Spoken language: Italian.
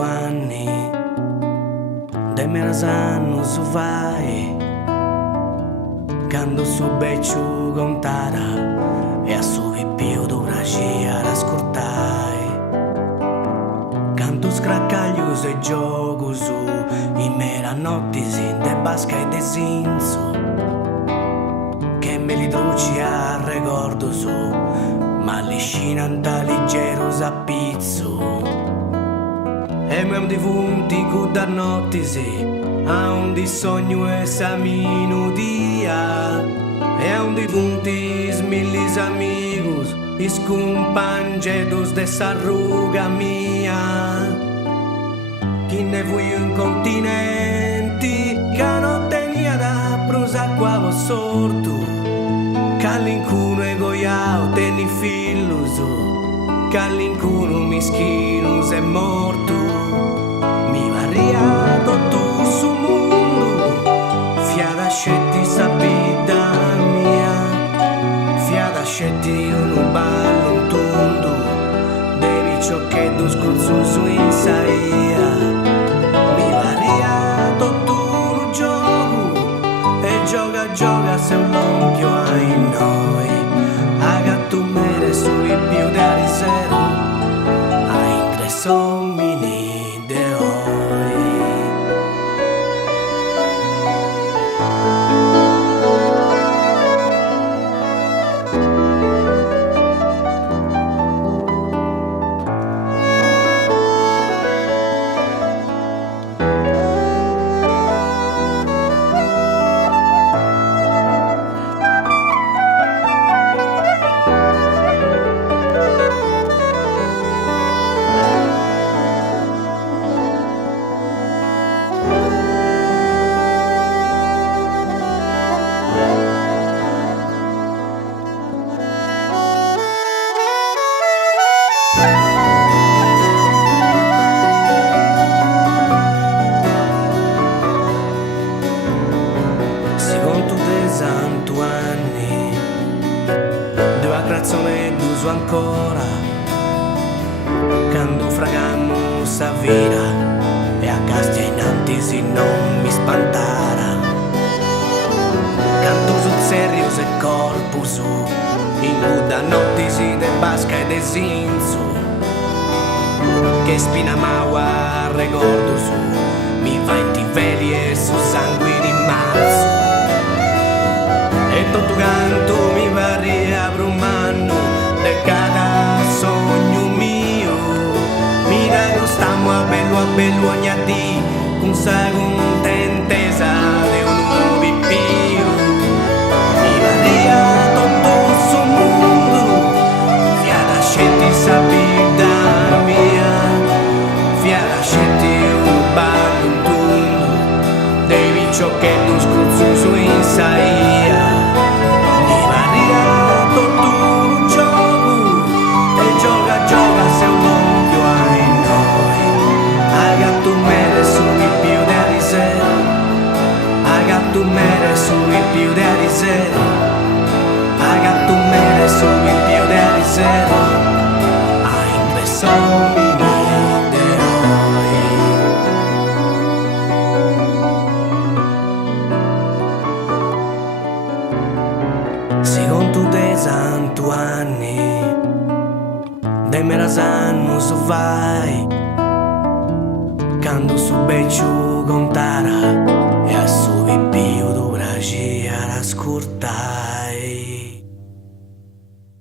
anni, de meras annos vai, quando su becciu contara e a su pipiu do bragia rascurtai, canto scraccaglius e giogus in mera nottis in de basca e de sinzo, che me li druci a regordo su, ma li scinanta liggeros a pizzo. E me un divunti da nottisi, a un di sogno e sa minudia, e a un divunti millis amigos, is compangedos de sa ruga mia. Chi ne vuoi un continenti, che non tenia da prosacqua vo sortu, c'all'incuno egoiao teni fillus, c'all'incuno mischinus è morto. Mi varia tutto su mondo, fiada scetti sa vita mia, fiada scetti un ballo un tondo, devi ciocchetti scurzuso in saia. Mi varia tutto un gioco, e gioca se un l'occhio ai noi, a gatto mere sui più da risero, a ingresso mini de oi. Santo anni, due grazzone d'uso ancora, quando fragammo sa vira e a castia in antisi non mi spantara, canto su serio se corpo su, in guda nottisi de basca e de sinzo, che spina maua regordo su, mi va in tiveli e su sangue di marzo. E tutto canto mi varia brumano de cada sogno mio, mi da gustamo a bello ogni dì, con sa contentesa de un nuovo pio. Mi varia tutto su mondo, fiada scetti sa vita mia, fiada scetti un ballo un tondo, devi ciocchetti scruzzuso in saia. Tu mere sui più di zero, a tu mere sui più di zero, a ingresso mini de oi. Secondo te santo anni, de meras annos vai, quando su becciu contara e a su più do bragia rascurtar.